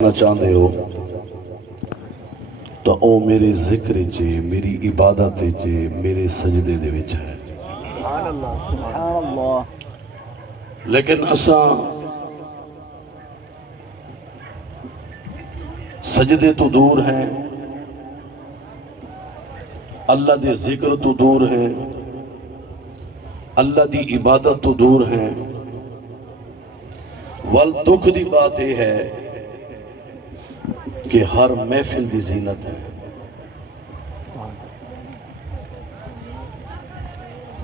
چاہتے ہو تو او میرے ذکر چے، میری عبادت چے، میرے سجدے دے وچ ہے۔ سبحان اللہ، سبحان اللہ۔ لیکن اساں سجدے تو دور ہیں، اللہ دے ذکر تو دور ہیں، اللہ دی عبادت تو دور ہیں۔ والدکھ دی بات یہ ہے کہ ہر محفل دی زینت ہے،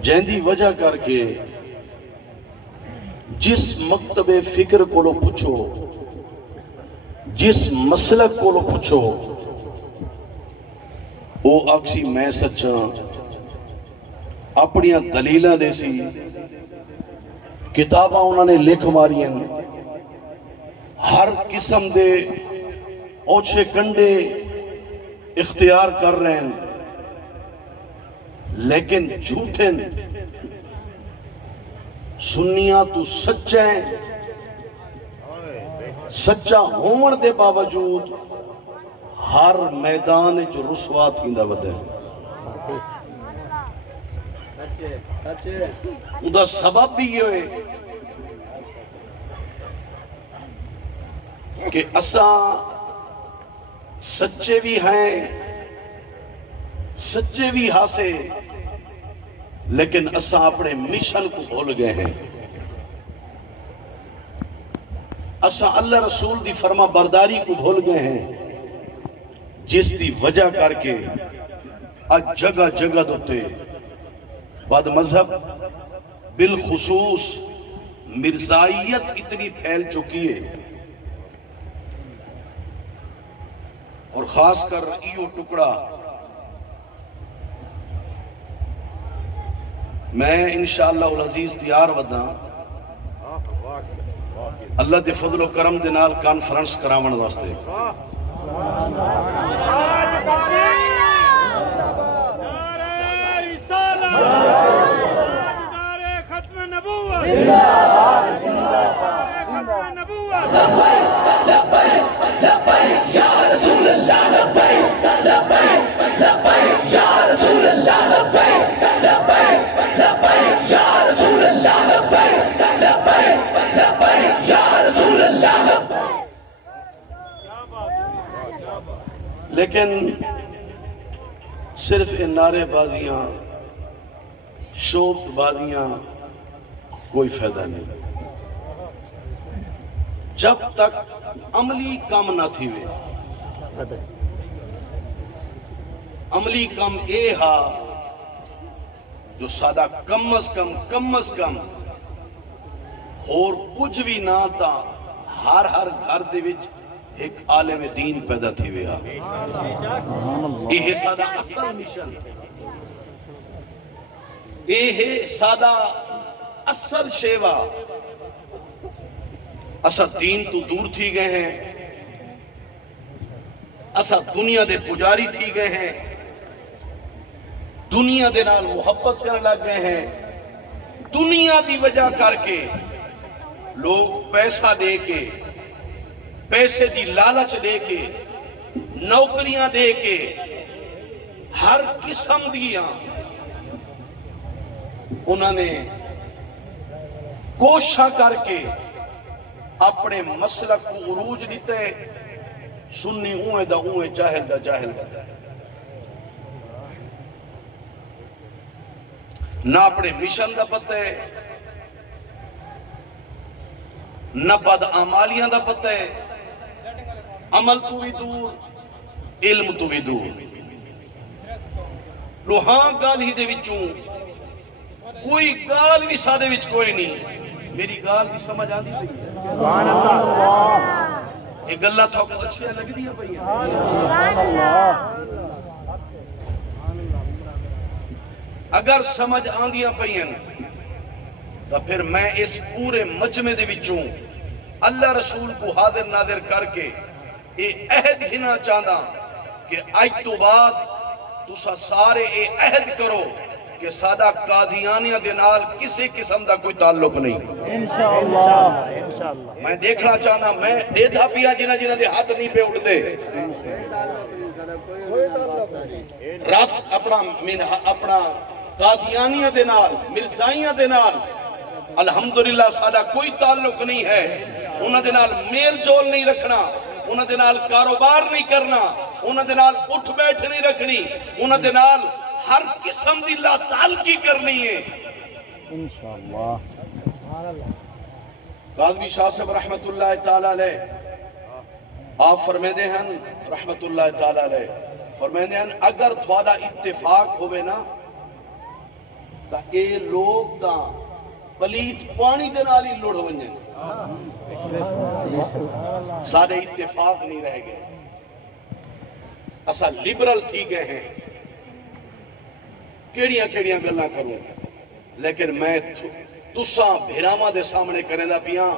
جہندی وجہ کر کے جس مکتب فکر کو لو پوچھو، جس مسلک کو لو پوچھو، وہ اکسی میں سچا اپنی دلیلہ دے سی، کتاباں انہوں نے لکھ ماری ہیں، ہر قسم دے اوچھے کنڈے اختیار کر رہے ہیں، لیکن جھوٹیں سنیاں تو سچیں سچا ہومن دے باوجود ہر میدان جو رسوا تھیندا ودے اُدا سبب بھی یہ ہے کہ اساں سچے بھی ہیں، سچے بھی ہاسے، لیکن اساں اپنے مشن کو بھول گئے ہیں۔ اساں اللہ رسول دی فرما برداری کو بھول گئے ہیں، جس دی وجہ کر کے آج جگہ جگہ دوتے بعد مذہب بالخصوص مرزائیت اتنی پھیل چکی ہے، اور خاص کر ایو ٹکڑا میں انشاءاللہ العزیز تیار ودا اللہ دے فضل و کرم دے نال کانفرنس کراون واسطے۔ لیکن صرف ان نعرے بازیاں شوق بازیاں کوئی فائدہ نہیں جب تک عملی کام نہ تھی وے۔ عملی کام اے ہا جو سادہ کم از کم اور کچھ بھی نہ تا ہر گھر دے وچ ایک عالم دین پیدا تھی وے ہا۔ یہ سادہ اصل مشن، یہ سادہ اصل شیوا۔ اسا دین تو دور تھی گئے ہیں، اسا دنیا دے پجاری تھی گئے ہیں، دنیا دے نال محبت کرنے لگ گئے ہیں۔ دنیا دی وجہ کر کے لوگ پیسہ دے کے، پیسے دی لالچ دے کے، نوکریاں دے کے، ہر قسم دیاں انہوں نے کوشاں کر کے اپنے مسلک کو عروج دیتے، سنی اوے دا اوے، جاہل دا جاہل دا، نہ اپنے مشن دا پتہ ہے، نہ بدعمالیاں دا پتہ ہے، عمل تو بھی دور، علم تو بھی دور۔ لوہاں گال ہی دے وچوں کوئی گال بھی سادے وچ کوئی نہیں۔ میری گال بھی سمجھ آدھی پئی ہے؟ سبحان اللہ۔ یہ گلہ تھا کو اچھے لگ دیا پئی ہے؟ سبحان اللہ۔ اگر سمجھ آندیاں پئی ہیں تو پھر میں اس پورے مجمع دے وچوں اللہ رسول کو حاضر ناظر کر کے یہ عہد ہنا چاہتا کہ آج تو بعد تسا سارے یہ عہد کرو کہ سادہ قادیانیہ دے نال کسی قسم دا کوئی تعلق نہیں. انشاءاللہ انشاءاللہ میں دیکھنا چاہنا میں دیدھا پیا جنہ دے ہاتھ نہیں پہ اٹھ دے رفت اپنا قادیانیہ دے نال مرزائیہ دے نال الحمدللہ سادہ کوئی تعلق نہیں ہے. انہاں دے نال میل جول نہیں رکھنا, انہاں دے نال کاروبار نہیں کرنا, انہاں دے نال اٹھ بیٹھ نہیں رکھنی, انہاں دے نال ہر قسم دی لا تعلقی کرنی ہے. انشاءاللہ قاضی شاہ صاحب رحمت اللہ تعالیٰ علیہ آپ فرمیدے ہیں رحمت اللہ تعالیٰ علیہ فرمیدے ہیں اگر تھوڑا اتفاق ہوئے نا تا اے لوگ تا پلیت پانی دے نال ہی لڑ ونجن سارے اتفاق نہیں رہ گئے. اسا لبرل تھی گئے ہیں کیڑیاں گلنا کروں لیکن میں تساں بھیراما دے سامنے کریں دا پیاں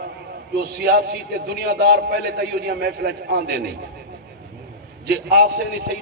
جو سیاسی تے دنیا دار پہلے تیو جیاں محفلیں آن دے نہیں جے آسے نہیں صحیح